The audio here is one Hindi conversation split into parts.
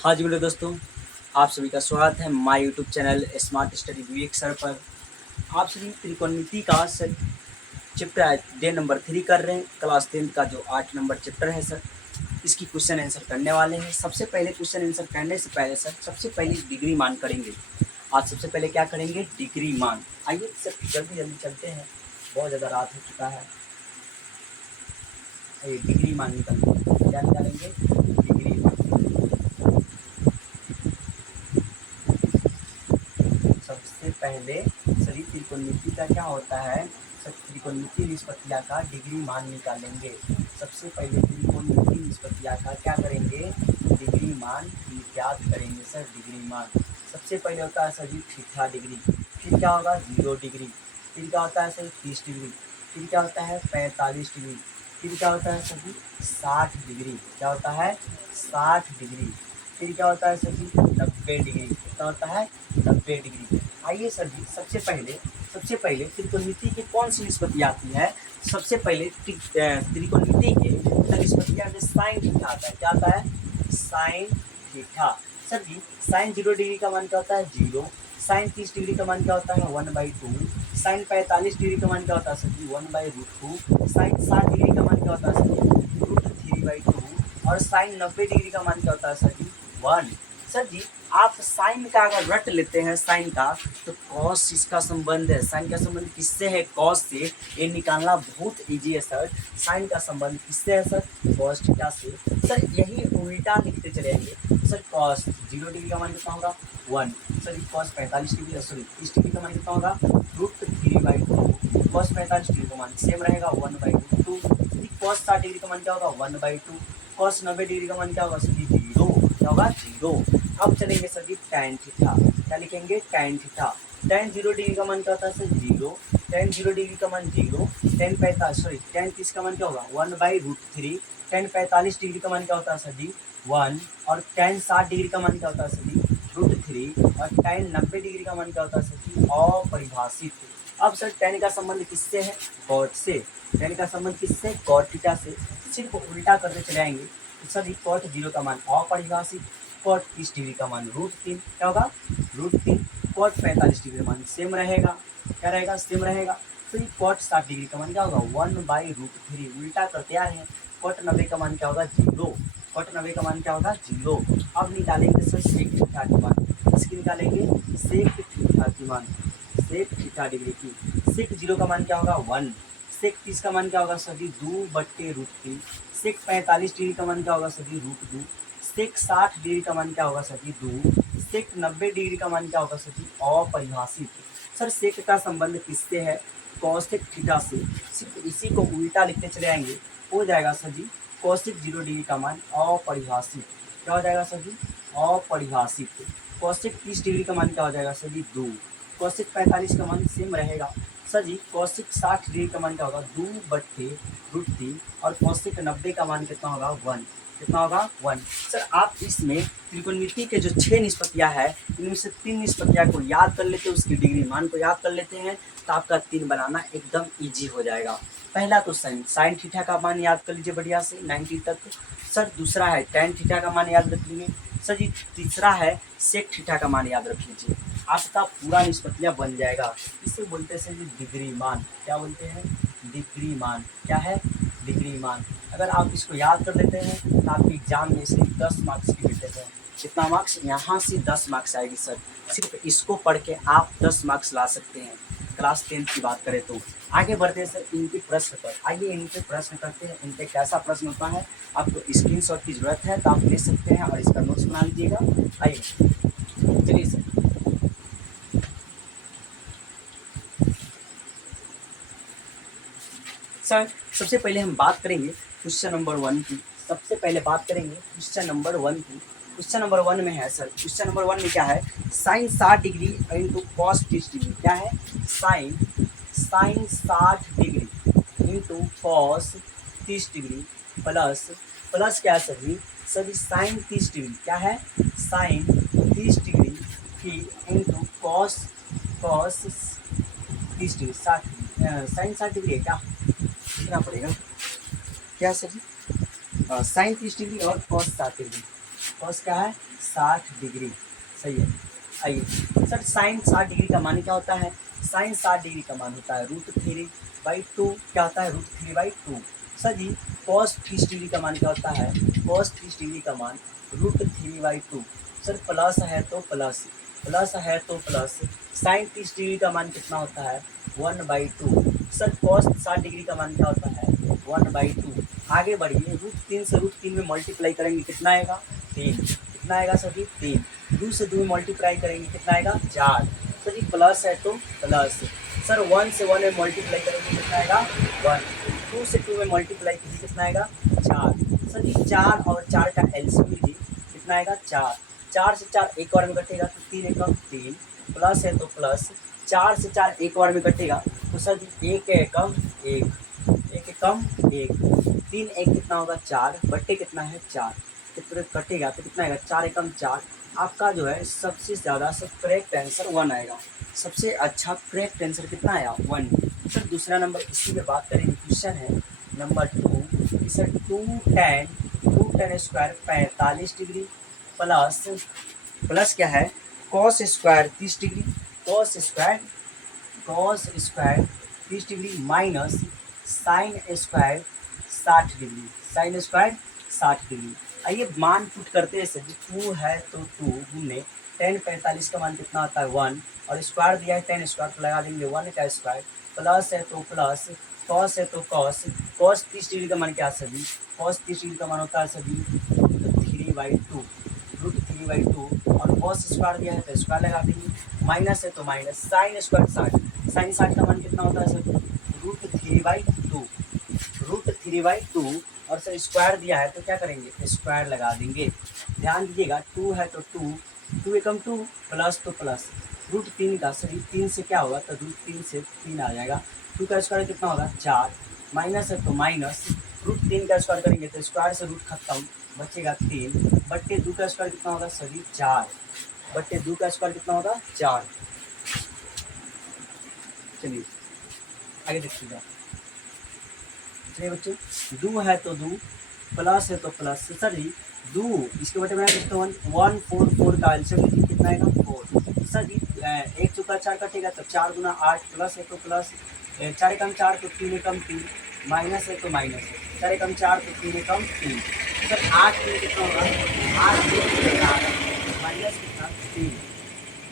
हाँ जी मेरे दोस्तों, आप सभी का स्वागत है my YouTube channel smart study Vivek sir पर। आप सभी त्रिकोणमिति का सर चैप्टर डे नंबर 3 कर रहे हैं। क्लास 10 का जो 8 नंबर चैप्टर है सर, इसकी क्वेश्चन आंसर करने वाले हैं। सबसे पहले क्वेश्चन आंसर करने से पहले सर सबसे पहले डिग्री मान करेंगे। आज सबसे पहले क्या करेंगे? डिग्री मान। आइए सर जल्दी जल्दी चलते हैं, बहुत ज़्यादा रात हो चुका है। आइए डिग्री मान निकालेंगे। क्या निकालेंगे? डिग्री मान। सबसे पहले सभी त्रिकोणमिति का क्या होता है? त्रिकोणमिति निष्पत्तियाँ का डिग्री मान निकालेंगे। सबसे पहले त्रिकोणमिति निष्पत्तियाँ का क्या करेंगे? डिग्री मान ज्ञात करेंगे सर। डिग्री मान सबसे पहले होता है सर जी थीटा डिग्री, फिर क्या होगा 0 डिग्री, फिर क्या होता है सर 30 डिग्री, फिर क्या होता है 45 डिग्री, फिर क्या होता है सर जी 60 डिग्री, क्या होता है 60 डिग्री, फिर क्या होता है सर जी 90 डिग्री, क्या होता है 90 डिग्री। आइए सर जी सबसे पहले त्रिकोणमिति की कौन सी निष्पत्ति आती है? सबसे पहले त्रिकोणमिति के निष्पत्तियाँ में साइन थीटा आता है। क्या आता है? Sine theta. Sir ji sign 0 degree का मान क्या होता है? 0। साइन 30 डिग्री का मान क्या होता है? 1/2। साइन 45 डिग्री का मान क्या होता है सर जी? 1/√2। साइन 60 डिग्री का मान क्या होता है सर जी? √3/2। और साइन 90 डिग्री का मान क्या होता है सर जी? 1। सर जी आप साइन का अगर रट लेते हैं साइन का, तो कॉस इसका संबंध है। साइन का संबंध किससे है? कॉस से। ये निकालना बहुत इजी है सर। साइन का संबंध किससे है सर? कॉस थीटा से। सर यही उल्टा लिखते चलेंगे सर। कॉस 0 डिग्री का मान कितना होगा? 1। Sir cos 45 degree, sorry 30 degree का मान कितना होगा? √3/2। कॉस 45 डिग्री का मान सेम रहेगा 1/2। कॉस 60 डिग्री का मान क्या होगा? 1/2। कॉस 90 डिग्री का मान क्या होगा सर जी? 0। क्या होगा? 0। अब चलेंगे सर जी tan थीटा। क्या लिखेंगे? tan theta. tan 0 डिग्री का मान क्या होता है सर? 0। tan 0 डिग्री का मान 0। tan 30 का मान क्या होगा? 1/√3। tan 45 डिग्री का मान क्या होता है सर जी? 1। और tan 60 डिग्री का मान क्या होता है सर जी? √3। और tan 90 डिग्री का मान क्या होता है सर जी? अपरिभाषित। अब सर tan का संबंध किससे है? कॉट से। tan का संबंध किससे? कॉट थीटा से। सिर्फ उल्टा करते चले आएंगे। सर जी कॉट 0 का मान अपरिभाषित, कॉट 30 डिग्री का मान √3, क्या होगा? √3। कॉट 45 डिग्री का मान सेम रहेगा। क्या रहेगा? सेम रहेगा। फिर कॉट 60 डिग्री का मान क्या होगा? 1/√3। उल्टा करते आ रहे हैं। कॉट 90 का मान क्या होगा? 0। कॉट 90 का मान क्या होगा? 0। अब निकालेंगे सर सेक थीटा की मान। इसकी निकालेंगे सेक थीटा की मान, सेक थीटा डिग्री की। सेक 0 का मान क्या होगा? 1। सेक 30 का मान क्या होगा सर जी? 2/√3। सेक 45 डिग्री का मान क्या होगा सर जी? √2। सेक 60 डिग्री का मान क्या होगा सर जी? 2। सेक 90 डिग्री का मान क्या होगा सर जी? अपरिभाषित। सर सेक का संबंध किससे है? कॉसेक थीटा से। सिर्फ इसी को उल्टा लिखते चले आएंगे, हो जाएगा सर जी कॉसेक 0 डिग्री का मान अपरिभाषित। क्या हो जाएगा सर जी? अपरिभाषित। कॉसेक 30 डिग्री का मान क्या हो जाएगा सर जी? 2। कॉसेक 45 का मान सेम रहेगा सर जी। कॉसेक 60 डिग्री का मान क्या होगा? 2/√3। और कॉसेक 90 का मान कितना होगा? 1। कितना होगा? 1। सर आप इसमें त्रिकोणमिति के जो 6 निष्पत्तियाँ है, इनमें से 3 निष्पत्तियाँ को याद कर लेते हैं, उसकी डिग्री मान को याद कर लेते हैं, तो आपका 3 बनाना एकदम ईजी हो जाएगा। पहला तो साइन थीटा का मान याद कर लीजिए बढ़िया से 90 तक। सर दूसरा है tan थीटा का मान याद रख लीजिए सर जी। तीसरा है सेक थीटा का मान याद रख लीजिए। आपका पूरा निष्पत्तियाँ बन जाएगा। इसे बोलते हैं सर जी डिग्री मान। क्या बोलते हैं? डिग्री मान। क्या है? डिग्री मान। अगर आप इसको याद कर लेते हैं तो आपके एग्जाम में से 10 मार्क्स की मिलते हैं। कितना मार्क्स? यहाँ से 10 मार्क्स आएगी सर। सिर्फ इसको पढ़ के आप 10 मार्क्स ला सकते हैं। क्लास 10 की बात करें तो आगे बढ़ते हैं सर इनके प्रश्न पर। आइए इनके प्रश्न करते हैं। इनके कैसा प्रश्न होता है, आपको स्क्रीनशॉट की जरूरत है तो आप ले सकते हैं और इसका नोट्स बना लीजिएगा। आइए चलिए सर। सर सबसे पहले हम बात करेंगे क्वेश्चन नंबर 1 की। सबसे पहले बात करेंगे क्वेश्चन नंबर 1 की। क्वेश्चन नंबर 1 में है सर, क्वेश्चन नंबर 1 में क्या है? Sine 60 degree into cos 30 degree. क्या है? Sine 60 degree into cos 30 degree plus plus क्या है sir ji? Sir sine 30 degree. क्या है? साइन 30 डिग्री की into cos 30 degree 60 degree. Sine 60 degree है क्या? लिखना पड़ेगा। क्या सर जी? साइन 30 डिग्री और कॉस 60 डिग्री। कॉस क्या है? 60 डिग्री। सही है। आइए सर, साइन 60 डिग्री का मान क्या होता है? साइन 60 डिग्री का मान होता है √3/2। क्या होता है? √3/2। सर जी, कॉस 30 डिग्री का मान क्या होता है? कॉस 30 डिग्री का मान √3/2। सर प्लस है तो प्लस, प्लस है तो प्लस। साइन 30 डिग्री का मान कितना होता है? 1/2। सर कॉस 60 डिग्री का मान क्या होता है? 1/2। आगे बढ़िए, √3 से √3 में मल्टीप्लाई करेंगे कितना आएगा? 3। कितना आएगा सर जी? 3। 2 से 2 में मल्टीप्लाई करेंगे कितना आएगा? 4। सर जी प्लस है तो प्लस। सर 1 से 1 में मल्टीप्लाई करेंगे कितना आएगा? 1। 2 से 2 में मल्टीप्लाई कीजिए कितना आएगा? 4। सर जी 4 और 4 का एलसीएम लीजिए कितना आएगा? 4। 4 से 4 एक बार में कटेगा तो 3 एकम 3, प्लस है तो प्लस। 4 से 4 एक बार में कटेगा तो सर जी 1 एकम 1, 1 एकम 1, 3 1 कितना होगा? 4 बट्टे कितना है? 4। कितना कटेगा तो कितना आएगा? 4 एकम 4। आपका जो है सबसे ज़्यादा सब करेक्ट आंसर 1 आएगा। सबसे अच्छा करेक्ट आंसर कितना आया? 1। सर दूसरा नंबर इसी में बात करेंगे। क्वेश्चन है number 2। Sir 2tan square 45 degree plus, plus क्या है? Cos square 30 degree, cos square 30 degree minus sine square 60 degree, sine square 60 degree. आइए मान पुट करते हैं सर। 2 है तो 2 गुने tan 45 का मान कितना आता है? 1, और स्क्वायर दिया है tan स्क्वायर तो लगा देंगे 1 का स्क्वायर, प्लस है तो प्लस, कॉस है तो कॉस। कॉस 30 डिग्री का मान क्या है सभी? कॉस 30 डिग्री का मान होता है सभी √3/2, √3/2, और कॉस स्क्वायर दिया है तो स्क्वायर लगा देंगे, माइनस है तो माइनस, साइन स्क्वायर 60, साइन 60 का मान कितना होता है सर? √3/2, √3/2, और सर स्क्वायर दिया है तो क्या करेंगे? स्क्वायर लगा देंगे। ध्यान दीजिएगा, 2 है तो 2, 2 एकम 2, प्लस तो प्लस, √3 का सर 3 से क्या होगा? तो √3 से 3 आ जाएगा। 2 का स्क्वायर कितना होगा? 4, माइनस है तो माइनस, √3 का स्क्वायर करेंगे तो स्क्वायर से रूट खत्म, बचेगा 3, बट्टे 2 का स्क्वायर कितना होगा सभी? 4, बट्टे 2 का स्क्वायर कितना होगा? 4। चलिए आगे देखिएगा। चलिए बच्चों, 2 है तो 2, प्लस है तो प्लस। सर जी 2 इसके बटे में 1 4 4 का एलसीएम लीजिए कितना आएगा? 4। सर जी 1 चौका 4 कटेगा तो 4 गुना 8, प्लस है तो प्लस, 4 एकम 4 तो 3 एकम 3, माइनस है तो माइनस है, 4 एकम 4 तो 3 एकम 3। सर 8 में कितना होगा? 8 माइनस कितना? 3,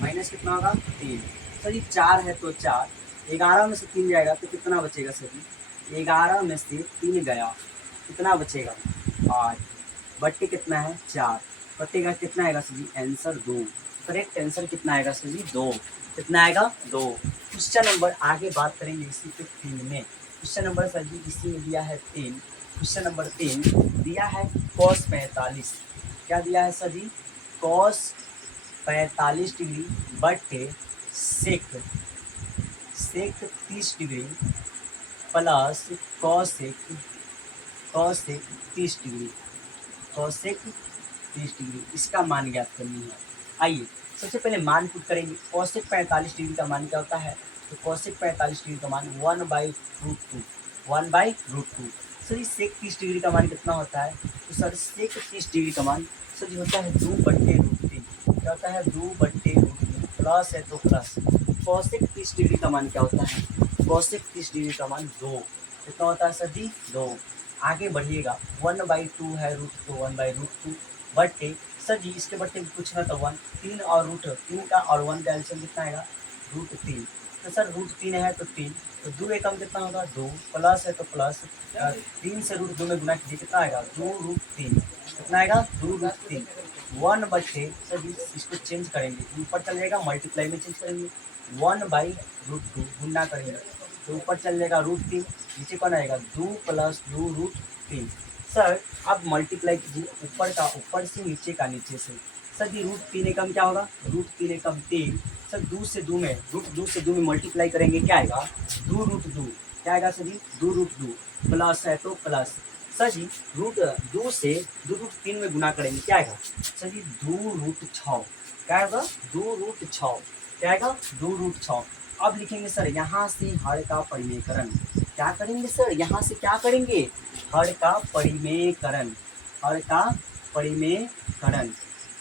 माइनस कितना होगा? 3। सर जी 4 है तो 4, 11 में से 3 जाएगा तो कितना बचेगा सर जी? 11 में से 3 गया, कितना बचेगा? 8, बट्टे कितना है? 4, बट्टे का कितना आएगा सर जी? आंसर 2। करेक्ट आंसर कितना आएगा सर जी? 2। कितना आएगा? 2। क्वेश्चन नंबर आगे बात करेंगे इसी पे 3 में। क्वेश्चन नंबर सर जी इसी में दिया है 3। क्वेश्चन नंबर 3 दिया है cos 45। क्या दिया है सर जी? cos 45 डिग्री बट्टे सेक 30 degree plus cosec 30 degree, cosec 30 degree, इसका मान ज्ञात करनी है। आइए सबसे पहले मान पुट करेंगे। कॉसेक 45 डिग्री का मान क्या होता है? तो कॉसेक 45 डिग्री का मान 1/√2, 1/√2। सर ये सेक 30 डिग्री का मान कितना होता है? तो सर सेक 30 डिग्री का मान सर ये होता है 2/√3। क्या होता है? 2/√3, प्लस है तो प्लस। कॉसेक 30 डिग्री का मान क्या होता है? कॉसेक 30 डिग्री का मान 2। कितना होता है सर जी? 2। आगे बढ़िएगा, 1/2 है √2, 1/√2 बट्टे सर जी इसके बट्टे में पूछना तो 1, 3 और √3 का और 1 का एलसीएम कितना आएगा? √3। तो सर √3 है तो 3, तो 2 एकम कितना होगा? 2, प्लस है तो प्लस, 3 से √2 में गुना कीजिए कितना आएगा? 2√3। कितना आएगा? 2√3। 1 बट्टे सर जी इसको चेंज करेंगे, ऊपर चल जाएगा, मल्टीप्लाई में चेंज करेंगे, 1/√2 गुना करेंगे तो ऊपर चल जाएगा √3, नीचे कौन आएगा? 2 + 2√3। सर अब मल्टीप्लाई कीजिए, ऊपर का ऊपर से, नीचे का नीचे से। सर जी √3 एकम क्या होगा? √3 एकम 3। सर 2 से 2 में मल्टीप्लाई करेंगे क्या आएगा? 2√2। क्या आएगा सर जी? 2√2, प्लस है तो प्लस। सर जी √2 से 2√3 में गुना करेंगे क्या आएगा? सर जी 2√6। क्या आएगा? 2√6। क्या आएगा? 2√6। अब लिखेंगे सर यहाँ से हर का परिमेयकरण। क्या करेंगे सर? यहाँ से क्या करेंगे? हर का परिमेयकरण, हर का परिमेयकरण।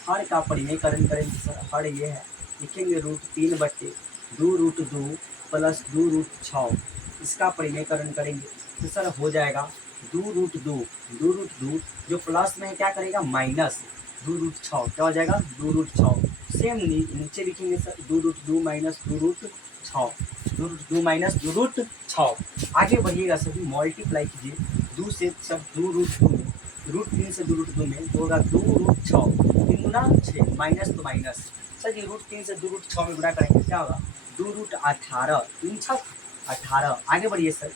हर का परिमेयकरण करेंगे सर, हर ये है, लिखेंगे √3/2√2 प्लस 2√6, इसका परिमेयकरण करेंगे तो सर हो जाएगा 2√2 जो प्लस में है क्या करेगा माइनस 2√6, क्या हो जाएगा 2√6। सेम नीचे लिखेंगे सर 2√2 माइनस 2√6, 2√2 माइनस 2√6। आगे बढ़िएगा सभी, मल्टीप्लाई कीजिए 2 से सब 2√2 में, √3 से 2√2 में तो होगा 2√6, 3 गुना 6 माइनस तो माइनस, सर जी √3 से 2√6 में गुना करेंगे क्या होगा 2√18, 3 6 18। आगे बढ़िए सर,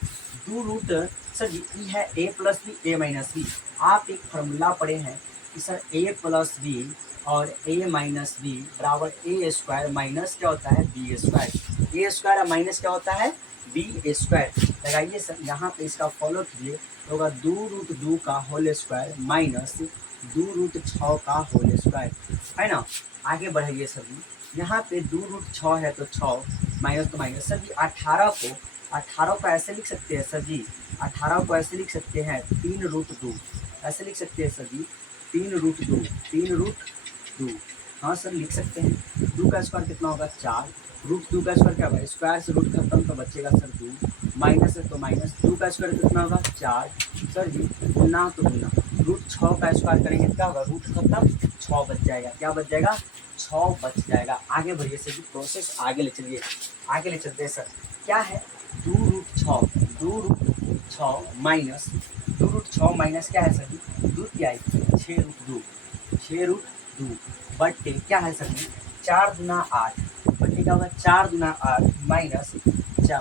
2 सर जी ई है a plus B a minus B, आप एक फॉर्मूला पढ़े हैं कि सर a प्लस बी और a माइनस बी बराबर a स्क्वायर माइनस क्या होता है b square, a square minus क्या होता है b स्क्वायर। लगाइए सर यहाँ पे इसका फॉलो कीजिए तो होगा 2√2 का होल स्क्वायर माइनस 2√6 का होल स्क्वायर, है ना। आगे बढ़ाइए सभी, यहाँ पे 2√6 है तो 6 माइनस तो माइनस, सर जी 18 को ऐसे लिख सकते हैं सर जी, 18 को ऐसे लिख सकते हैं 3√2, ऐसे लिख सकते हैं सर जी 3√2, हाँ सर लिख सकते हैं। 2 का स्क्वायर कितना होगा 4, √2 का स्क्वायर क्या होगा, स्क्वायर से रूट खत्म तो बचेगा सर 2, माइनस है तो माइनस, 2 का स्क्वायर कितना होगा 4, सर जी गुना तो गुना, √6 का स्क्वायर करेंगे क्या होगा रूट खत्म 6 बच जाएगा, क्या बच जाएगा 6 बच जाएगा। आगे बढ़िए सर जी, प्रोसेस आगे ले चलिए, आगे ले चलते हैं सर, क्या है 2√6 माइनस 2√6 माइनस क्या है सर जी, दूध क्या है 6√2 बट्टे क्या है सर जी 4 गुना 8, बट्टे क्या होगा 4 गुना 8 माइनस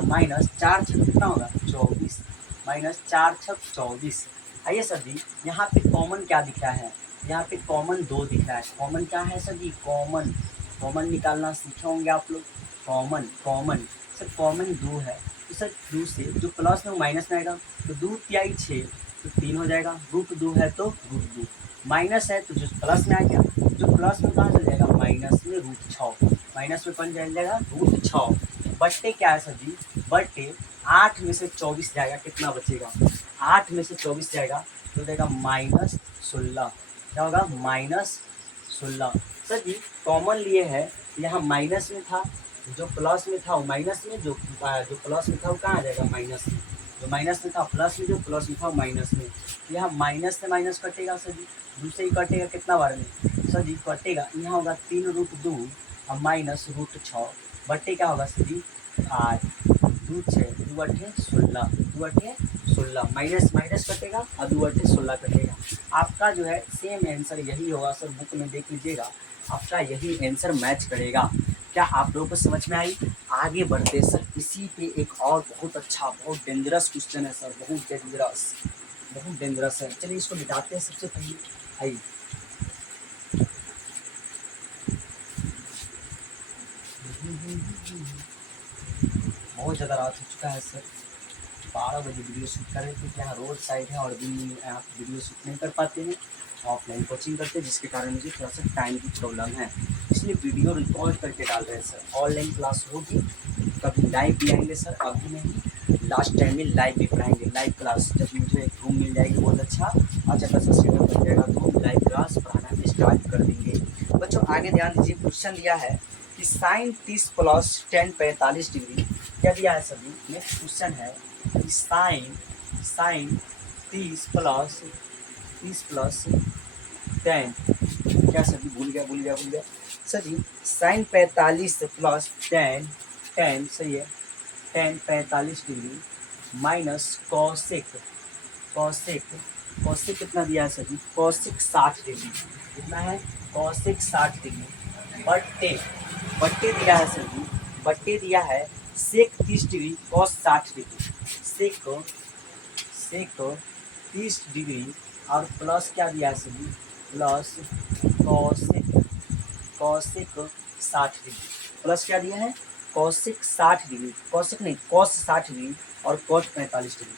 माइनस 4 छक कितना होगा 24, माइनस 4 छक 24। आइए सर जी यहाँ पे कॉमन क्या दिख रहा है, यहाँ पे कॉमन 2 दिख रहा है, कॉमन क्या है सर जी कॉमन निकालना सीखे होंगे आप लोग, कॉमन सर कॉमन 2 है तो सर 2 से जो प्लस में वो माइनस में आएगा तो 2 तिहाई 6 तो 3 हो जाएगा, √2 है तो √2, माइनस है तो जो प्लस में आ गया, जो प्लस में कहाँ चल जाएगा माइनस में √6, माइनस में कौन चल जाएगा √6, बट्टे क्या है सर जी बट्टे 8 में से 24 जाएगा, कितना बचेगा 8 में से 24 जाएगा तो देगा -16, क्या होगा -16। सर जी कॉमन लिए है, यहाँ माइनस में था, जो प्लस में था वो माइनस में, जो प्लस में था वो कहाँ आ जाएगा माइनस में, जो माइनस में था प्लस में, जो प्लस में था वो माइनस में, यहाँ माइनस से माइनस कटेगा सर जी, दूसरे ही कटेगा कितना बार में सर जी कटेगा, यहाँ होगा 3√2 और माइनस √6 बट्टे क्या होगा सर जी 8, 2 6 2 8 16, 2 8 16 माइनस माइनस कटेगा और 2 8 16 कटेगा। आपका जो है सेम आंसर यही होगा सर, बुक में देख लीजिएगा आपका यही आंसर मैच करेगा। क्या आप लोगों को समझ में आई? आगे बढ़ते सर, इसी पे एक और बहुत अच्छा बहुत डेंजरस क्वेश्चन है सर, बहुत डेंजरस है, चलिए इसको मिटाते हैं सबसे पहले। आइए बहुत ज़्यादा रात हो चुका है सर, 12 बजे वीडियो शूट कर रहे थे, यहाँ रोड साइड है और दिन में आप वीडियो शूट नहीं कर पाते हैं, ऑफलाइन कोचिंग करते हैं जिसके कारण मुझे थोड़ा सा टाइम की प्रॉब्लम है, इसलिए वीडियो रिकॉर्ड करके डाल रहे हैं सर। ऑनलाइन क्लास होगी, कभी लाइव भी आएंगे सर, अभी नहीं लास्ट टाइम में लाइव भी पढ़ाएंगे, लाइव क्लास जब मुझे एक रूम मिल जाएगी बहुत अच्छा खासा सेटअप बन जाएगा तो हम लाइव क्लास पढ़ाना स्टार्ट कर देंगे। बच्चों आगे ध्यान दीजिए, क्वेश्चन दिया है कि sin 30 प्लस tan 45 डिग्री, क्या दिया है सभी, नेक्स्ट क्वेश्चन है कि sin 30 प्लस tan, क्या सर जी भूल गया सर जी sin 45 प्लस tan सही है, tan 45 डिग्री माइनस कॉसेक कितना दिया है सर जी कॉसेक 60 डिग्री, कितना है कॉसेक 60 डिग्री बट्टे दिया है सर जी, बट्टे दिया है sec 30 degree cos 60 degree, sec 30 degree और प्लस क्या दिया है सर जी प्लस कॉसेक 60 डिग्री, प्लस क्या दिया है कॉसेक 60 डिग्री, कॉसेक नहीं कॉस 60 डिग्री और कॉट 45 डिग्री,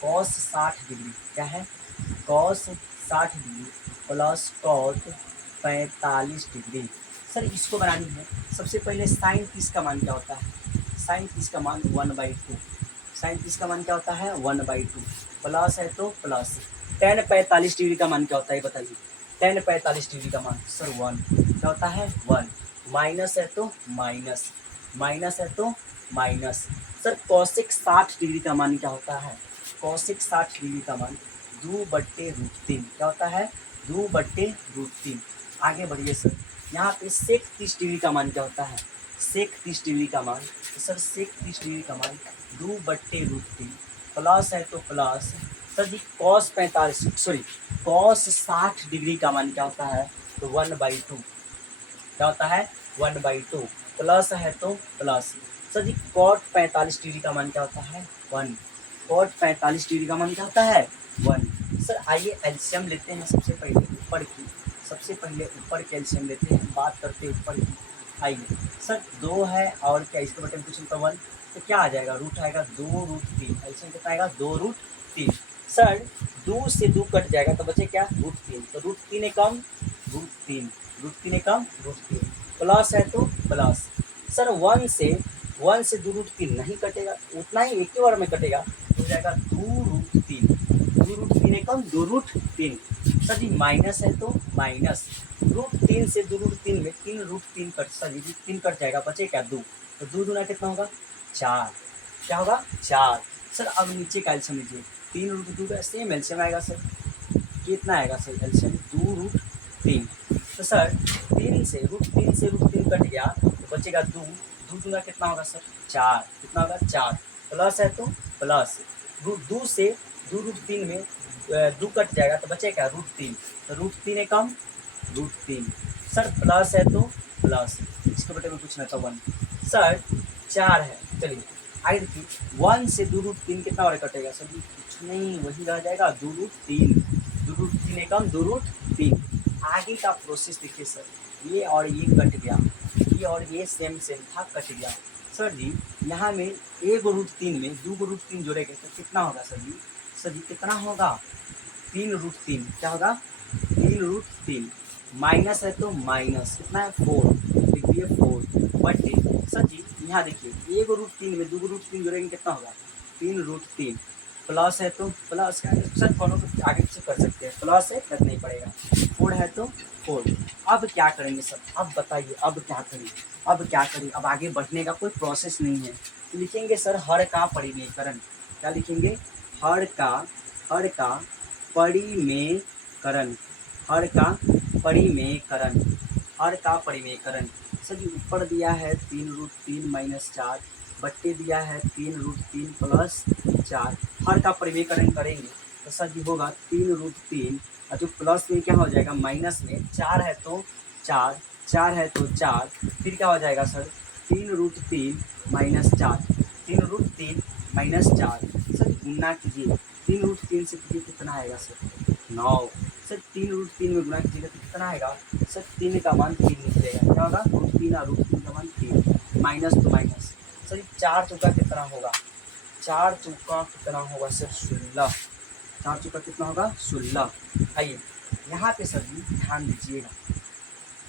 कॉस 60 डिग्री क्या है cos 60 degree plus cot 45 degree. Sir इसको बनानी है, सबसे पहले साइन 30 का मान क्या होता है, साइन 30 का मान 1/2, साइन 30 का मान क्या होता है 1/2, प्लस है तो प्लस। tan 45 डिग्री का मान क्या होता है बताइए, टेन 45 डिग्री का मान सर 1, क्या होता है 1, माइनस है तो माइनस, माइनस है तो माइनस। सर कौशिक 60 डिग्री का मान क्या होता है, कौशिक 60 डिग्री का मान 2/√3, क्या होता है 2/√3। आगे बढ़िए सर, यहाँ पे सेक 30 डिग्री का मान क्या होता है, सेक 30 डिग्री का मान, तो सर सेक 30 डिग्री का मान 2/√3, प्लस है तो प्लस। सर जी कॉस 45 सॉरी कॉस 60 डिग्री का मान क्या होता है, तो 1/2, क्या होता है 1/2, प्लस है तो प्लस। सर जी कॉट 45 डिग्री का मान क्या होता है 1, कॉट 45 डिग्री का मान क्या होता है 1। सर आइए एलसीएम लेते हैं सबसे पहले ऊपर की, सबसे पहले ऊपर के एलसीएम लेते हैं, बात करते हैं ऊपर की। आइए सर 2 है और क्या इसके बटे में कुछ नहीं 1, तो क्या आ जाएगा रूट आएगा 2√3, एलसीएम कितना आएगा 2√3। सर 2 से 2 कट जाएगा तो बचे क्या √3, तो √3 कम √3, √3 कम √3, प्लस है तो प्लस। सर 1 से 2√3 नहीं कटेगा, उतना ही एक ही बार में कटेगा, हो जाएगा 2√3, 2√3 कम 2√3। सर जी माइनस है तो माइनस, √3 से 2√3 में 3√3 कट, सर जी 3 कट जाएगा, बचे क्या 2, तो 2 दूना कितना होगा 4, क्या होगा 4। सर अब नीचे का एलसीएम लीजिए, 3√2 का सेम एलसीएम आएगा सर, कितना आएगा सर एलसीएम 2√3। तो सर 3 से √3 कट गया तो बचेगा 2, 2 दूना कितना होगा सर 4, कितना होगा 4, प्लस है तो प्लस, 2 से 2√3 में 2 कट जाएगा तो बचेगा √3, तो √3 कम √3। सर प्लस है तो प्लस, इसके बटे में कुछ ना था 1। सर 4 है, चलिए आगे देखिए 1 से 2√3 कितना और कटेगा सर जी कुछ नहीं, वही रह जाएगा 2√3, 2√3 कम 2√3। आगे का प्रोसेस देखिए सर, ये और ये कट गया, ये और ये सेम सेम था कट गया। सर जी यहाँ में 1√3 में 2√3 जोड़ेंगे तो कितना होगा सर जी, सर जी कितना होगा 3√3, क्या होगा 3√3, माइनस है तो माइनस, कितना है 4, लिख दिए 4 बटे। सर जी यहाँ देखिए 1√3 में 2√3 जोड़ेंगे कितना होगा 3√3, प्लस है तो प्लस का सर दोनों को आगे पीछे कर सकते हैं, प्लस है करना नहीं पड़ेगा, 4 है तो 4। अब क्या करेंगे सर, अब बताइए अब क्या करें, अब क्या करें, अब आगे बढ़ने का कोई प्रोसेस नहीं है। लिखेंगे सर हर का परिमेयकरण, क्या लिखेंगे हर का परिमेयकरण, हर का परिमेयकरण, हर का परिमेयकरण। सर जी ऊपर दिया है 3√3 माइनस 4 बट्टे दिया है 3√3 प्लस 4, हर का परिमेयकरण करेंगे तो सर जी होगा 3√3 और जो प्लस में क्या हो जाएगा माइनस में 4 है तो 4, 4 है तो 4, फिर क्या हो जाएगा सर 3√3 माइनस 4, 3√3 माइनस 4। सर गुना कीजिए 3√3 से कीजिए कितना आएगा सर 9, सर 3√3 में गुना कीजिएगा तो कितना आएगा सर 3 का मान 3 निकलेगा, क्या होगा √3 और √3 का मान 3, माइनस तो माइनस। सर 4 चौका कितना होगा, 4 चौका कितना होगा सर 16, 4 चौका कितना होगा 16। आइए यहाँ पे सर जी ध्यान दीजिएगा,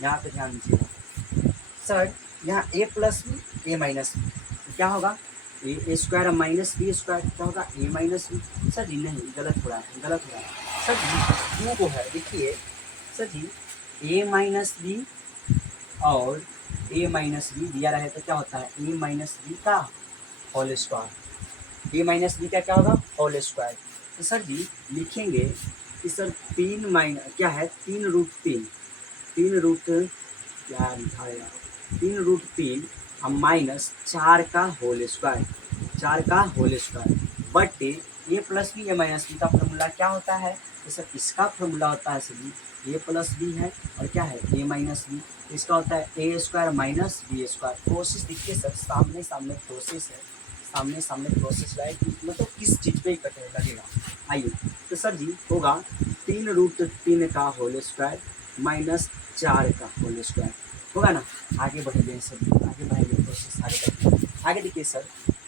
यहाँ पे ध्यान दीजिएगा सर, यहाँ a plus B A minus B क्या होगा A square minus B square, क्या होगा ए माइनस बी। सर जी नहीं गलत हो रहा है, गलत हो रहा है सर जी, 2 को है देखिए सर जी ए माइनस बी और ए माइनस बी दिया रहे तो क्या होता है ए माइनस बी का होल स्क्वायर, ए माइनस बी का क्या होगा होल स्क्वायर। तो सर जी लिखेंगे कि सर 3 माइनस क्या है 3√3, 3 क्या लिखा है 3√3 और माइनस 4 का होल स्क्वायर, 4 का होल स्क्वायर बटे ए plus B A minus B का फॉर्मूला क्या होता है, तो सर इसका फॉर्मूला होता है सर जी ए प्लस बी है और क्या है ए माइनस बी, इसका होता है A square minus B square. Process देखिए सर सामने सामने प्रोसेस है, सामने सामने प्रोसेस लाए मतलब किस चीज़ पे कटे लगेगा। आइए तो सर जी होगा 3√3 का होल स्क्वायर माइनस 4 का होल स्क्वायर होगा ना। आगे बढ़ेंगे सर, आगे बढ़ेंगे प्रोसेस आगे देखिए सर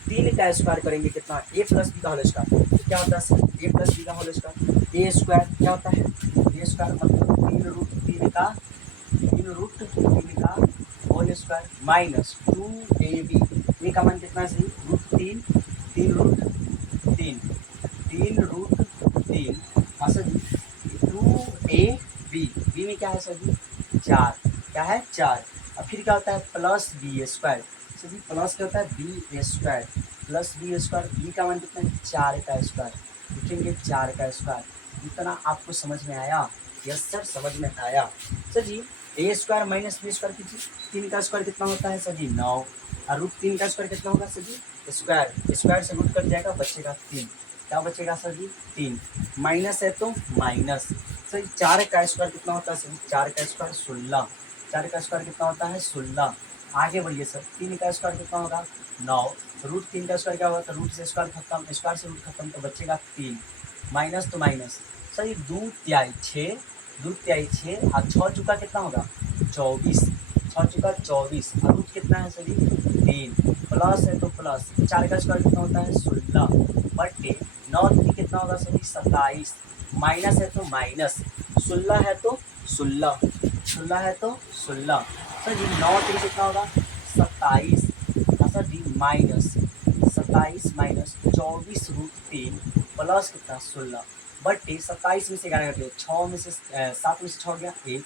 3 का स्क्वायर करेंगे कितना ए प्लस बी का होल स्क्वायर, तो क्या होता है सर ए प्लस बी का होल स्क्वायर, ए स्क्वायर क्या होता है ए स्क्वायर मतलब 3√3 का होल स्क्वायर माइनस 2ab, ए का मान कितना है सही √3, 3√3 3√3 सर 2ab, बी क्या है सर जी 4, क्या है 4। अब फिर क्या होता है प्लस बी स्क्वायर, सर जी प्लस क्या होता है B square, plus B square, B का मान कितना है 4 का स्क्वायर, लिखेंगे 4 का स्क्वायर। इतना आपको समझ में आया? यस सर समझ में आया। सर जी ए स्क्वायर माइनस बी स्क्वायर कीजिए, 3 का स्क्वायर कितना होता है सर जी 9, और रूट 3 का स्क्वायर कितना होगा सर जी स्क्वायर, स्क्वायर से रूट कट जाएगा बचेगा 3, क्या बचेगा सर जी 3, माइनस है तो माइनस। सर 4 का स्क्वायर कितना होता है सर जी 4 का स्क्वायर 16, 4 का स्क्वायर कितना होता है 16। आगे बढ़िए सर 3 का स्क्वायर कितना होगा 9, रूट 3 का स्क्वायर क्या होगा तो रूट से स्क्वायर खत्म, स्क्वायर से रूट खत्म तो बचेगा 3, माइनस तो माइनस। सर ये 2 तिहाई 6, 2 तिहाई 6 और 6 चुका कितना होगा 24, 6 चुका 24 और रूट कितना है सर जी 3, प्लस है तो प्लस, 4 का स्क्वायर कितना होता है 16 बटे 9 3 कितना होगा सर जी 27, माइनस है तो माइनस, 16 है तो 16, 16 है तो 16। सर जी 9 3 कितना होगा 27, सर जी माइनस 27 माइनस 24 रूट 3 प्लस कितना 16 बटे 27 में से 11 घटे 6 में से 7 में से 6 गया 1,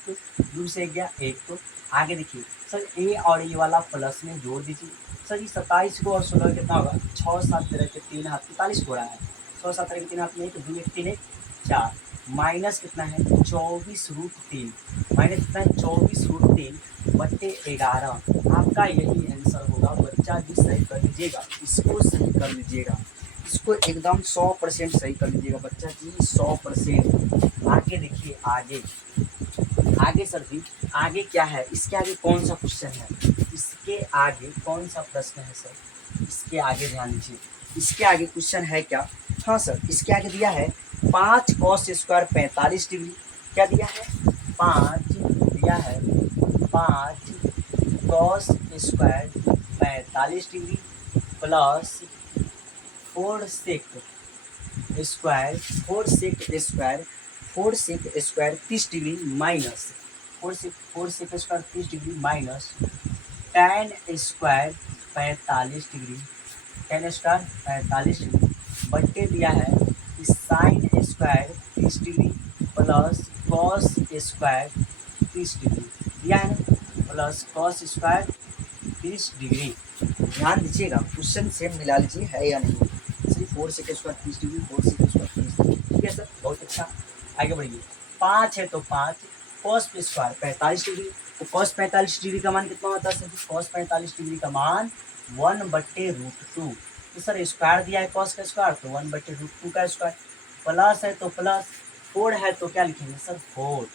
2 से 1 गया 1, तो आगे देखिए सर ए और ये वाला प्लस में जोड़ दीजिए। सर जी 27 को और 16 कितना होगा 6 7 तरह के 3 हाथ 45 हो रहा है, 6 7 तरह के 3 हाथ में 1 2 1 3 1 4, माइनस कितना है 24 रूट 3, माइनस कितना है 24 रूट 3 बट्टे 11। आपका यही आंसर होगा। बच्चा जी सही कर लीजिएगा, इसको सही कर लीजिएगा, इसको एकदम 100% सही कर लीजिएगा बच्चा जी 100%। आगे देखिए आगे, आगे सर जी आगे क्या है, इसके आगे कौन सा क्वेश्चन है, इसके आगे कौन सा प्रश्न है सर, इसके आगे ध्यान दीजिए, इसके आगे क्वेश्चन है क्या। हाँ सर इसके आगे दिया है 5 कॉस स्क्वायर 45 डिग्री, क्या दिया है 5 दिया है 5 cos square 45 degree plus 4 sec square 4 sec square 4 sec square 30 degree minus 4 sec square 30 degree minus tan square 45 degree, tan square 45 degree बट्टे दिया है sine square 30 degree plus cos square 30 degree दिया है ना, प्लस कॉस स्क्वायर 30 डिग्री। ध्यान दीजिएगा क्वेश्चन सेम मिला लीजिए है या नहीं। सिर्फ 4 sec square 30 degree 4 sec square 30 degree, ठीक है सर बहुत अच्छा। आगे बढ़िए 5 है तो 5 कॉस स्क्वायर 45 डिग्री, तो कॉस 45 डिग्री का मान कितना होता है सर, कॉस 45 डिग्री का मान 1/√2, तो सर स्क्वायर दिया है कॉस का स्क्वायर तो 1/√2 का स्क्वायर, प्लस है तो प्लस, 4 है तो क्या लिखेंगे सर 4,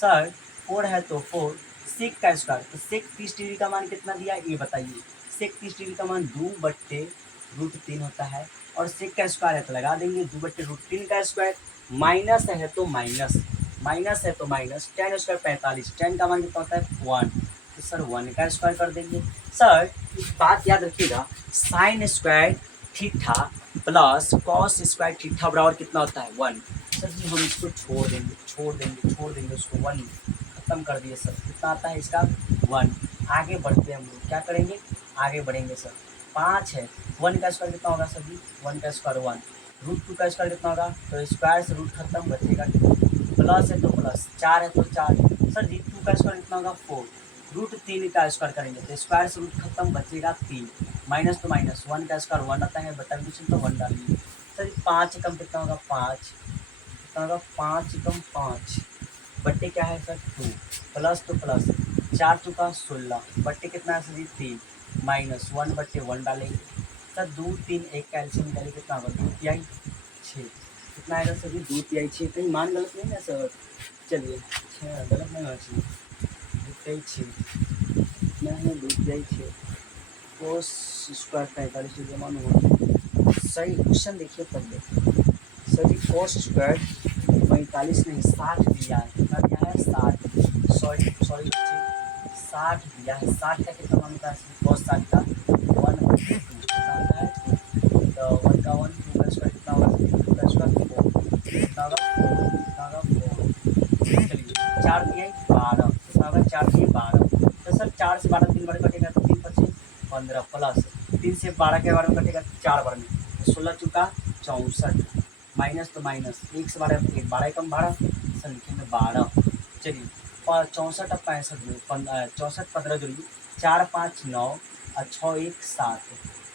सर 4 है तो 4, सेक का स्क्वायर तो सेक 30 डिग्री का मान कितना दिया ये बताइए, सेक 30 डिग्री का मान 2/√3 होता है, और सेक का स्क्वायर है तो लगा देंगे 2/√3 का स्क्वायर, माइनस है तो माइनस, माइनस है तो माइनस, tan स्क्वायर 45, tan का मान कितना होता है 1, तो सर 1 का स्क्वायर कर देंगे। सर एक बात याद रखिएगा sine square theta plus cos square theta बराबर कितना होता है 1, सर जी हम इसको छोड़ देंगे छोड़ देंगे छोड़ देंगे उसको 1 खत्म कर दिए सर, कितना आता है इसका 1। आगे बढ़ते हैं हम लोग क्या करेंगे, आगे बढ़ेंगे सर 5 है 1 का स्क्वायर कितना होगा सर जी 1 का स्क्वायर 1, √2 का स्क्वायर कितना होगा तो स्क्वायर से रूट खत्म बचेगा, प्लस है तो प्लस, 4 है तो 4, सर जी 2 का स्क्वायर कितना होगा 4, √3 का स्क्वायर करेंगे तो स्क्वायर से रूट खत्म बचेगा 3, माइनस तो माइनस 1 का स्क्वायर 1 आता है बटा कुछ तो 1 डालिए। सर 5 एकम कितना होगा 5, कितना होगा 5 एकम 5 बट्टे क्या है सर 2, प्लस तो प्लस 4 चुका 16 बट्टे कितना है सर जी 3, माइनस 1/1 डालेंगे, सर 2 3 1 का एलसीएम निकालिए कितना होगा 2 तिहाई 6, कितना आएगा सर जी 2 तिहाई 6, कहीं मान गलत नहीं है सर, चलिए 6 गलत नहीं होना चाहिए, 2 तिहाई 6 कितना है 2 तिहाई 6 कोस स्क्वायर 45 डिग्री मान होगा सही। क्वेश्चन देखिए पहले सर जी कोस स्क्वायर 45 नहीं 60 दिया है, कितना दिया है 60, सॉरी सॉरी बच्चे 60 दिया है, 60 का कितना मान होता है कोस 60 का 1/2 कितना होता है, तो 1 का 1 2 का स्क्वायर कितना होगा 2 का स्क्वायर 4 कितना होगा 4 कितना होगा 4, चलिए 4 दिया 12 कितना होगा 4 दिए 12, तो सर 4 से 12 3 बार कटेगा तो 3 5 15 प्लस 3 से 12 के बार में कटेगा 4 बार में, तो 16 चुका 64, माइनस तो माइनस 1 से 12 1 12 कम 12, सर लिखेंगे 12। चलिए 64 और 65 में 64 15 जोड़िए, 4 5 9 और 6 1 7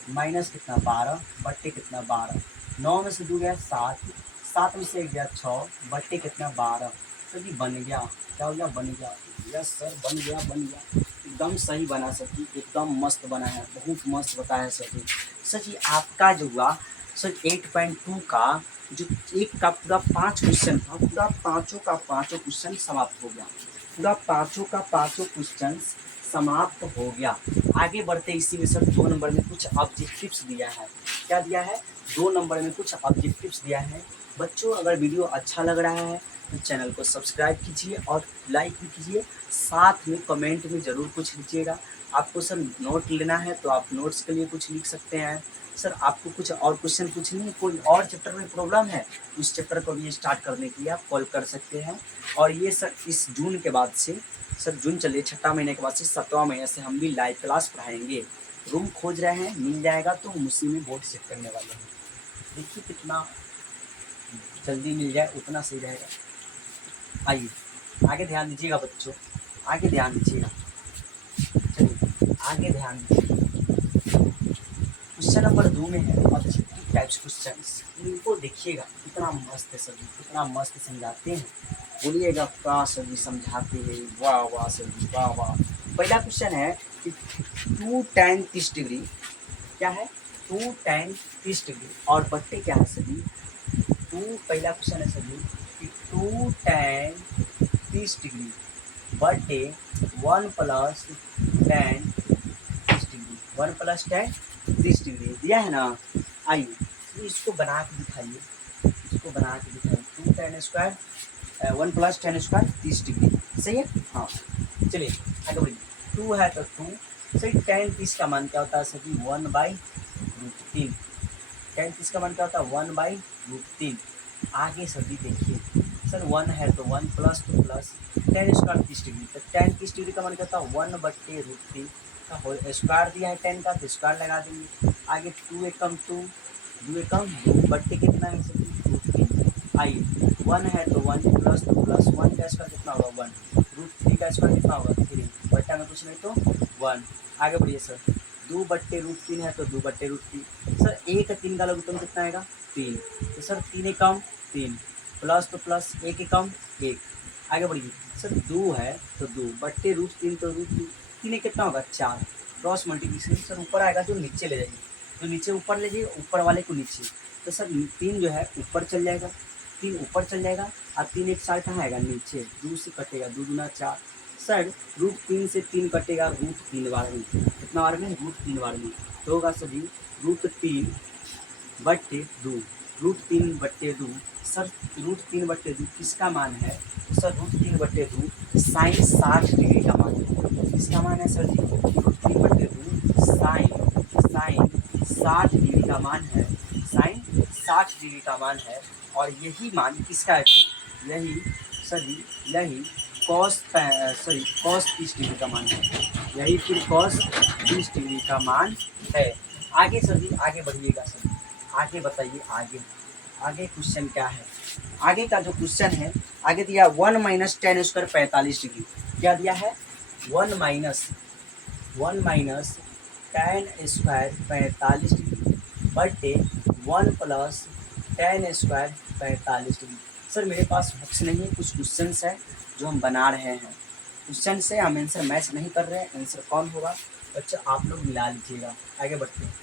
माइनस कितना 12 बट्टे कितना 12, 9 में से 2 गया 7, 7 में से 1 गया 6 बट्टे कितना 12। तो जी बन गया, क्या हो गया बन गया। यस सर बन गया बन गया, एकदम सही बना सर जी, एकदम मस्त बना है, बहुत मस्त बताया सर जी। सर जी आपका जो हुआ सर 8.2 का जो एक का पूरा 5 क्वेश्चन था, पूरा पाँचों का पाँचों क्वेश्चन समाप्त हो गया, पूरा पाँचों का पाँचों क्वेश्चन समाप्त हो गया। आगे बढ़ते इसी में सर 2 नंबर में कुछ ऑब्जेक्टिव्स दिया है। क्या दिया है? 2 नंबर में कुछ ऑब्जेक्टिव्स दिया है। बच्चों अगर वीडियो अच्छा लग रहा है तो चैनल को सब्सक्राइब कीजिए और लाइक भी कीजिए, साथ में कमेंट में ज़रूर कुछ लिखिएगा। आपको सर नोट लेना है तो आप नोट्स के लिए कुछ लिख सकते हैं। सर आपको कुछ और क्वेश्चन पूछनी है, कोई और चैप्टर में प्रॉब्लम है, उस चैप्टर को भी स्टार्ट करने के लिए आप कॉल कर सकते हैं। और ये सर इस जून के बाद से, सर जून चलिए 6ठा महीने के बाद से 7वां महीने से हम भी लाइव क्लास पढ़ाएंगे। रूम खोज रहे हैं, मिल जाएगा तो हम उसी में बोर्ड सेट करने वाले हैं। देखिए कितना जल्दी मिल जाए उतना सही रहेगा। आइए आगे ध्यान दीजिएगा बच्चों, आगे ध्यान दीजिएगा, चलिए आगे ध्यान दीजिएगा। क्वेश्चन नंबर 2 में है ऑब्जेक्टिव टाइप्स क्वेश्चंस, इनको देखिएगा कितना मस्त है सर जी, कितना मस्त समझाते हैं। बोलिएगा वाह सर जी समझाते हैं, वाह वाह सर जी वाह वाह। पहला क्वेश्चन है कि 2 tan 30 डिग्री, क्या है 2 tan 30 डिग्री और बट्टे क्या है सर जी 2, पहला क्वेश्चन है सर जी कि 2 tan 30 डिग्री बट्टे 1 plus tan 30 degree, 1 plus tan 30 degree दिया है ना। आइए तो इसको बना के दिखाइए, इसको बना के दिखाइए। 2 tan square 1 plus tan square 30 degree, सही है। हाँ चलिए आगे बढ़िए। 2 है तो 2 सही, tan 30 का मान क्या होता है सर जी 1/√3, tan 30 का मान क्या होता है 1/√3। आगे सर जी देखिए सर 1 है तो 1 प्लस तो प्लस tan स्क्वायर 30 डिग्री, तो tan 30 डिग्री का मान क्या होता है 1/√3 का होल स्क्वायर दिया है 10 का तो स्क्वायर लगा देंगे। आगे 2 एकम 2, 2 एकम 2 बट्टे कितना है सर √3। आइए 1 है तो 1 प्लस तो प्लस 1 का स्क्वायर कितना होगा 1, √3 का स्क्वायर कितना होगा 3, बट्टा में कुछ नहीं तो 1। आगे बढ़िए सर 2/√3 है तो 2/√3, सर 1 3 का लघुत्तम कितना आएगा 3, तो सर 3 एकम 3 प्लस तो प्लस 1 एकम 1। आगे बढ़िए सर 2 है तो 2/√3 तो √3, 3 कितना होगा 4, क्रॉस मल्टीप्लिकेशन सर ऊपर आएगा जो नीचे ले जाइए, जो नीचे ऊपर ले जाइए, ऊपर वाले को नीचे, तो सर 3 जो है ऊपर चल जाएगा, 3 ऊपर चल जाएगा और 3 एक साइड कहाँ आएगा नीचे, 2 से कटेगा 2 दूना 4, सर √3 से 3 कटेगा √3 बार में, कितना बार में √3 बार में, तो होगा सर जी √3/2, √3/2, सर √3/2 किसका मान है, सर √3/2 साइन 60 डिग्री का मान है, किसका मान है सर जी √3/2 साइन 60 डिग्री का मान है, साइन 60 डिग्री का मान है। और यही मान किसका है, यही सर जी यही कॉस 30 डिग्री का मान है, यही फिर कॉस 30 डिग्री का मान है। आगे सर जी आगे बढ़िएगा सर जी, आगे बताइए आगे, आगे क्वेश्चन क्या है। आगे का जो क्वेश्चन है आगे दिया 1 माइनस tan स्क्वायर 45 डिग्री, क्या दिया है 1 माइनस tan स्क्वायर 45 डिग्री बटे 1 plus tan square 45 degree. Sir मेरे पास बुक्स नहीं है, कुछ क्वेश्चंस है जो हम बना रहे हैं, क्वेश्चन से हम आंसर मैच नहीं कर रहे हैं, आंसर कौन होगा बच्चा आप लोग मिला लीजिएगा। आगे बढ़ते हैं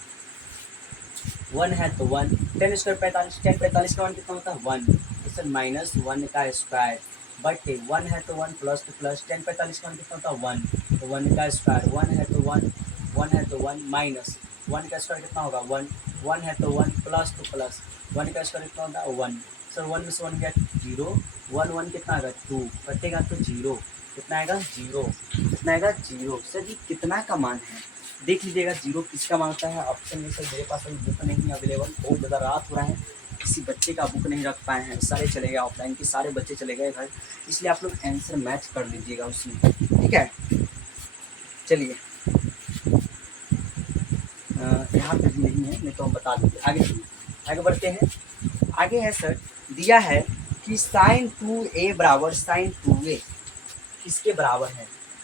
1 है तो 1, tan स्क्वायर 45, tan 45 का मान कितना होता है 1, तो सर माइनस 1 का स्क्वायर बटे 1 है तो 1 प्लस तो प्लस tan 45 का मान कितना होता है 1, तो 1 का स्क्वायर 1 है तो 1 है तो 1 माइनस 1 का स्क्वायर कितना होगा 1, 1 है तो 1 प्लस तो प्लस 1 का स्क्वायर कितना होता है 1, सर 1 में से 1 गया 0, 1 कितना आएगा 2, कटेगा तो 0, कितना आएगा 0, कितना आएगा 0। सर जी कितना का मान है देख लीजिएगा, 0 किसका मान होता है ऑप्शन में। सर मेरे पास अभी बुक नहीं अवेलेबल, बहुत ज़्यादा रात हो रहा है, किसी बच्चे का बुक नहीं रख पाए हैं, सारे चले गए ऑफलाइन के, सारे बच्चे चले गए घर, इसलिए आप लोग आंसर मैच कर लीजिएगा उसमें, ठीक है। चलिए यहाँ पे भी नहीं है, नहीं तो हम बता देंगे। आगे बढ़ते हैं। आगे है सर दिया है कि sin 2a बराबर sin 2a, किसके बराबर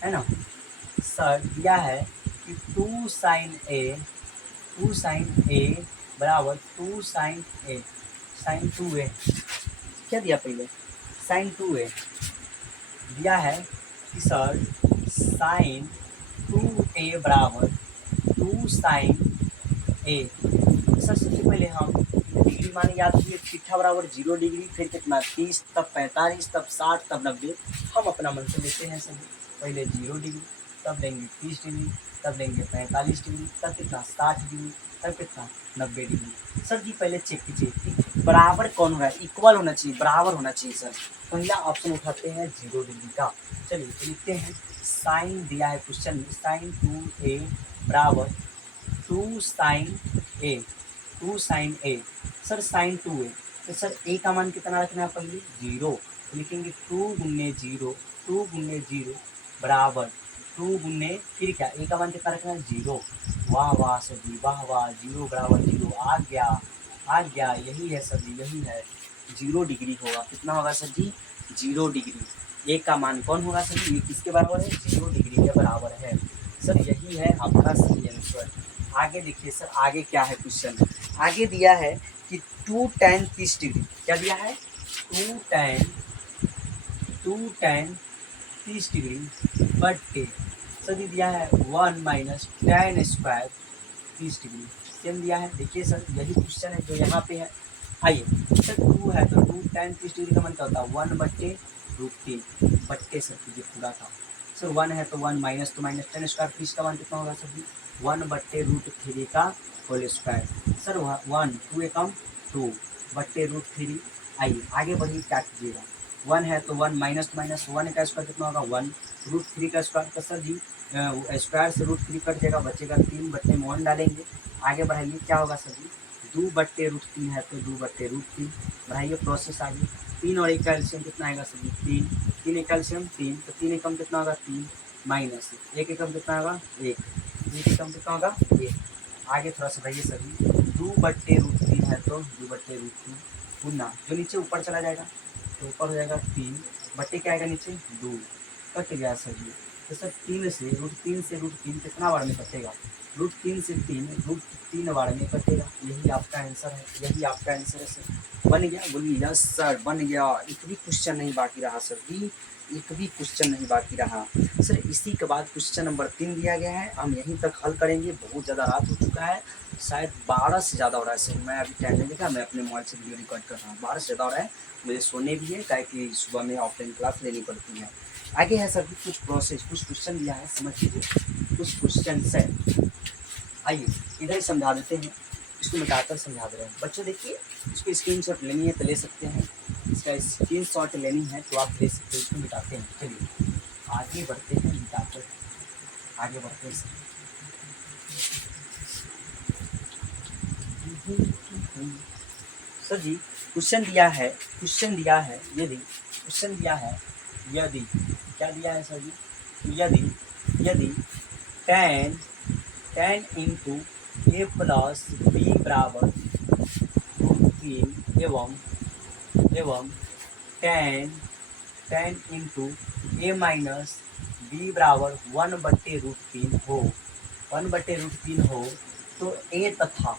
है ना। सर दिया है कि 2 sin a बराबर 2 sin a sin 2a। क्या दिया पहले, sin 2a दिया है कि सर sin 2a बराबर 2 sin a। सर सबसे पहले हम डिग्री माने याद किए, थीटा बराबर 0 डिग्री, फिर कितना 30, तब 45, तब 60, तब 90। हम अपना मन से लेते हैं सभी, पहले 0 डिग्री, तब लेंगे 30 डिग्री, तब लेंगे 45 डिग्री, तब कितना 60 डिग्री, तब कितना 90 डिग्री। सर जी पहले चेक कीजिए कि बराबर कौन होगा, इक्वल होना चाहिए, बराबर होना चाहिए। सर पहला ऑप्शन उठाते हैं 0 डिग्री का। चलिए तो लिखते हैं साइन दिया है क्वेश्चन में, sin 2a बराबर 2 sin a। Sir sin 2a, तो सर a का मान कितना रखना है पहले 0, तो लिखेंगे 2 गुने 0 बराबर 2 गुने फिर क्या a का मान कितना रखना है 0। वाह वाह सर जी, वाह वाह, 0 बराबर 0 आ गया, यही है सर जी, यही है 0 डिग्री होगा। कितना होगा सर जी 0 डिग्री। a का मान कौन होगा सर जी, ये किसके बराबर है 0 डिग्री के बराबर है। सर यही है आपका सही आंसर। आगे देखिए सर, आगे क्या है क्वेश्चन, आगे दिया है कि 2 tan 30 डिग्री, क्या दिया है 2 tan 30 डिग्री बटे सर दिया है 1 minus tan square 30 degree, same दिया है। देखिए सर यही क्वेश्चन है जो यहाँ पे है। आइए सर 2 है तो 2 tan 30 डिग्री का मान क्या होता है 1/√3 बट्टे सर ये पूरा था। सर 1 है तो 1, माइनस तो माइनस, tan स्क्वायर 30 का मान कितना होगा सर जी 1/√3 का होल स्क्वायर। सर 1 2 एकम 2 बट्टे √3। आइए आगे बढ़िए क्या कीजिएगा, 1 है तो 1, माइनस तो माइनस, 1 का स्क्वायर कितना होगा 1, √3 का स्क्वायर, तो सर जी स्क्वायर से √3 कट जाएगा, बचेगा 3 बट्टे में 1 डालेंगे। आगे बढ़ाइए क्या होगा सर जी 2/√3 है तो 2/√3 बढ़ाइए, प्रोसेस आगे 3 और 1 का एलसीएम कितना आएगा सर जी 3 एक एलसीएम 3, तो 3 एकम कितना होगा 3 माइनस 1 एकम कितना होगा 1 एकम कितना होगा 1। आगे थोड़ा सा बढ़ाइए सर जी 2/√3 है तो 2/√3 गुना, जो नीचे ऊपर चला जाएगा तो ऊपर हो जाएगा 3 बट्टे क्या आएगा नीचे 2, कट गया सर जी। तो सर 3 से √3 कितना बार में कटेगा, √3 से 3 बार में कटेगा। यही आपका आंसर है, यही आपका आंसर है सर। बन गया, बोलिए यस सर बन गया। एक भी क्वेश्चन नहीं बाकी रहा सर जी, एक भी क्वेश्चन नहीं बाकी रहा। सर इसी के बाद क्वेश्चन नंबर 3 दिया गया है, हम यहीं तक हल करेंगे। बहुत ज़्यादा रात हो चुका है, शायद 12 से ज़्यादा हो रहा है सर, मैं अभी टाइम नहीं देखा, मैं अपने मोबाइल से वीडियो रिकॉर्ड कर रहा हूँ। 12 से ज़्यादा हो रहा है, मुझे सोने भी है, क्या कि सुबह में ऑफलाइन क्लास लेनी पड़ती है। आगे है सर कुछ प्रोसेस, कुछ क्वेश्चन दिया है, समझ लीजिए कुछ क्वेश्चन है। आइए इधर ही समझा देते हैं, इसको मिटाकर समझा दे रहे हैं बच्चों। देखिए इसको स्क्रीनशॉट लेनी है तो ले सकते हैं, इसका स्क्रीनशॉट लेनी है तो आप ले सकते हैं। इसको मिटाते हैं, चलिए आगे बढ़ते हैं, मिटाकर आगे बढ़ते हैं सर जी। क्वेश्चन दिया है, यदि क्या दिया है सर जी, यदि tan into a plus B बराबर √3 एवं tan into a minus B बराबर 1/√3 हो, 1/√3 हो, तो a तथा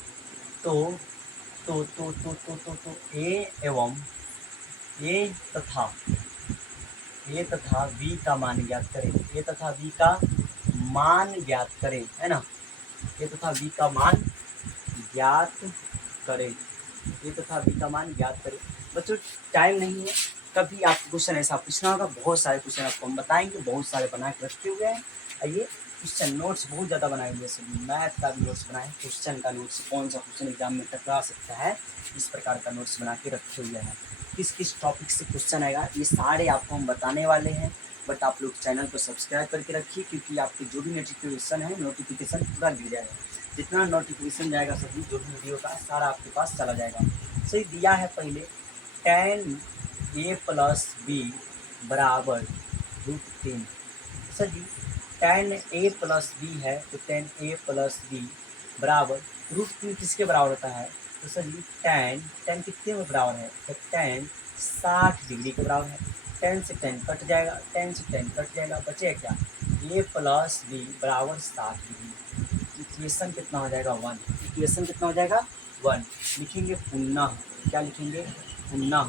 ए तथा बी का मान ज्ञात करें, ए तथा बी का मान ज्ञात करें, है ना, ए तथा बी का मान ज्ञात करें, ए तथा बी का मान ज्ञात करें। बच्चों टाइम नहीं है, कभी आपको क्वेश्चन ऐसा पूछना होगा, बहुत सारे क्वेश्चन आपको हम बताएंगे, बहुत सारे बना के रखे हुए हैं। आइए क्वेश्चन नोट्स बहुत ज़्यादा बनाए हुए हैं, मैथ का भी नोट्स बनाए, क्वेश्चन का नोट्स, कौन सा क्वेश्चन एग्जाम में टकरा सकता है, इस प्रकार का नोट्स बना के रखे हुए हैं। किस किस टॉपिक से क्वेश्चन आएगा ये सारे आपको हम बताने वाले हैं। बट आप लोग चैनल को सब्सक्राइब करके रखिए, क्योंकि आपके जो भी नोटिफिकेशन है, नोटिफिकेशन पूरा गिर जाएगा। जितना नोटिफिकेशन जाएगा सभी जो भी वीडियो का सारा आपके पास चला जाएगा। सही दिया है पहले tan a प्लस बी बराबर √3। सर जी tan a प्लस बी है तो tan a प्लस बी बराबर √3 किसके बराबर होता है, तो सर जी tan कितने में बराबर है, तो tan 60 डिग्री के बराबर है। 10 से 10 कट जाएगा, 10 से 10 कट जाएगा, बचेगा क्या, a प्लस बी बराबर 60 डिग्री। इक्वेशन कितना हो जाएगा 1, इक्वेशन कितना हो जाएगा 1। लिखेंगे पुनः, क्या लिखेंगे पुनः,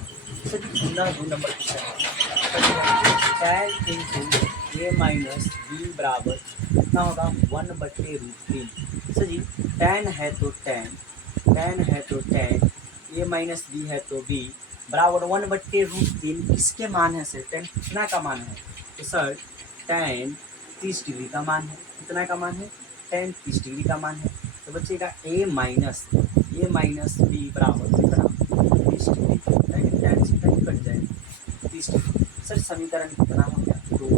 सर पुनः 2 नंबर क्वेश्चन, tan इंटू ए माइनस बी बराबर कितना होगा 1/√3। सर जी tan है तो tan है तो tan, ए माइनस बी है तो बी बराबर 1/√3 किसके मान है सर, tan कितना का मान है, तो सर tan 30 डिग्री का मान है, कितना का मान है tan 30 डिग्री का मान है। तो बचेगा ए माइनस बी बराबर कितना 30 डिग्री, tan से tan कट जाएगा 30 डिग्री। सर समीकरण कितना हो गया 2।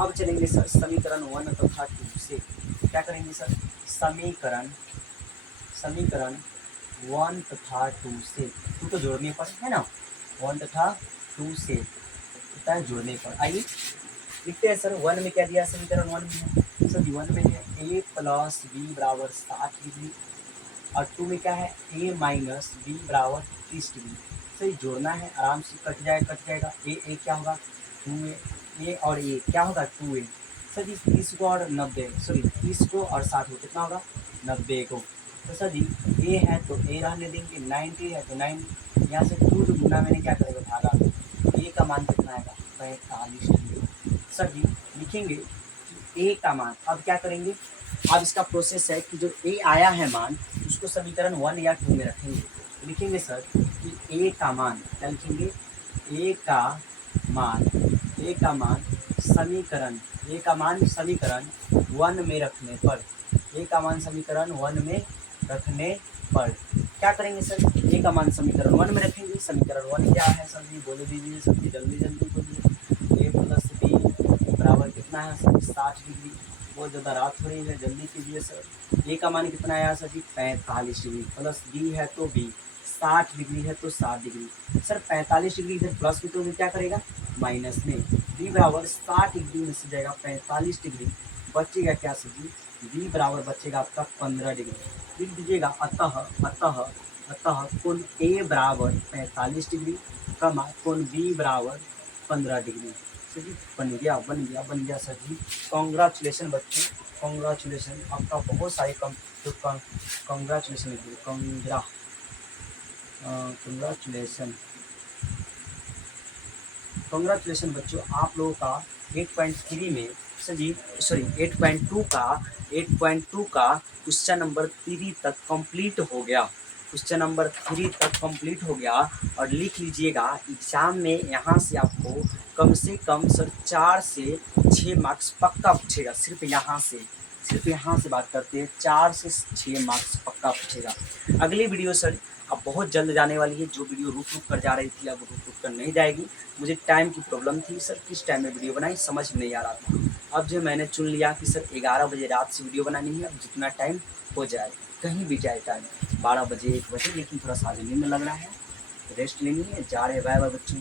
अब चलेंगे सर समीकरण 1 तथा 2 से, क्या करेंगे सर समीकरण 1 तथा 2 से, 2 तो जोड़ने पर है ना, 1 तथा 2 से होता है जोड़ने पर। आइए लिखते हैं सर 1 में क्या दिया, समीकरण 1 में सर 1 में है a प्लस बी बराबर 60 डिग्री और 2 में क्या है a माइनस बी बराबर 30 डिग्री। सही जोड़ना है, आराम से कट जाएगा, ए क्या होगा 2a, ए और ए क्या होगा 2a। सर जी 30 को और 90 सॉरी 30 को और 60 को कितना होगा 90 को। तो सर जी ए है तो ए रहने देंगे, 90 है तो 9, यहाँ से 2 जो गुना मैंने क्या करेगा भागा, ए का मान कितना आएगा 45 डिग्री। सर जी लिखेंगे कि ए का मान, अब क्या करेंगे, अब इसका प्रोसेस है कि जो ए आया है मान उसको समीकरण 1 या 2 में रखेंगे। तो लिखेंगे सर कि ए का मान, क्या लिखेंगे ए का मान समीकरण 1 में रखने पर, ए का मान समीकरण 1 में रखने पर क्या करेंगे सर, ए का मान समीकरण 1 में रखेंगे। समीकरण 1 क्या है सर जी बोले दीजिए, सर जल्दी बोलिए। ए प्लस बी बराबर कितना है सर 60 डिग्री, बहुत ज़्यादा रात हो रही है जल्दी कीजिए सर। ए का मान कितना आया सर जी 45 डिग्री, प्लस बी है तो बी 60 डिग्री है तो 60 डिग्री। सर 45 डिग्री इधर प्लस में तो क्या करेगा माइनस में, बी बराबर 60 डिग्री में से जाएगा 45 डिग्री, बचेगा क्या सर जी बी बराबर बचेगा आपका 15 डिग्री। लिख दीजिएगा अतः कोण ए बराबर 45 डिग्री कमा कोण बी बराबर 15 डिग्री। सर जी बन गया सर जी। कॉन्ग्रेचुलेसन बच्चों, कॉन्ग्रेचुलेसन आपका बहुत सारे कॉन्ग्रेचुलेसन बच्चों, आप लोगों का 8.3 में सर जी सॉरी 8.2 का क्वेश्चन नंबर 3 तक कंप्लीट हो गया, क्वेश्चन नंबर 3 तक कंप्लीट हो गया। और लिख लीजिएगा एग्जाम में यहाँ से आपको कम से कम सर 4 से 6 मार्क्स पक्का पूछेगा, सिर्फ यहाँ से बात करते हैं, 4 से 6 मार्क्स पक्का पूछेगा। अगली वीडियो सर अब बहुत जल्द जाने वाली है, जो वीडियो रुक कर जा रही थी अब रुक कर नहीं जाएगी, मुझे टाइम की प्रॉब्लम थी सर, किस टाइम में वीडियो बनाई समझ में नहीं आ रहा था। अब जो मैंने चुन लिया कि सर 11 बजे रात से वीडियो बनानी है, अब जितना टाइम हो जाए, कहीं भी जाए टाइम 12 बजे 1 बजे, लेकिन थोड़ा सा नींद में लग रहा है, रेस्ट लेनी है, जा रहे बाय बाय बच्चों।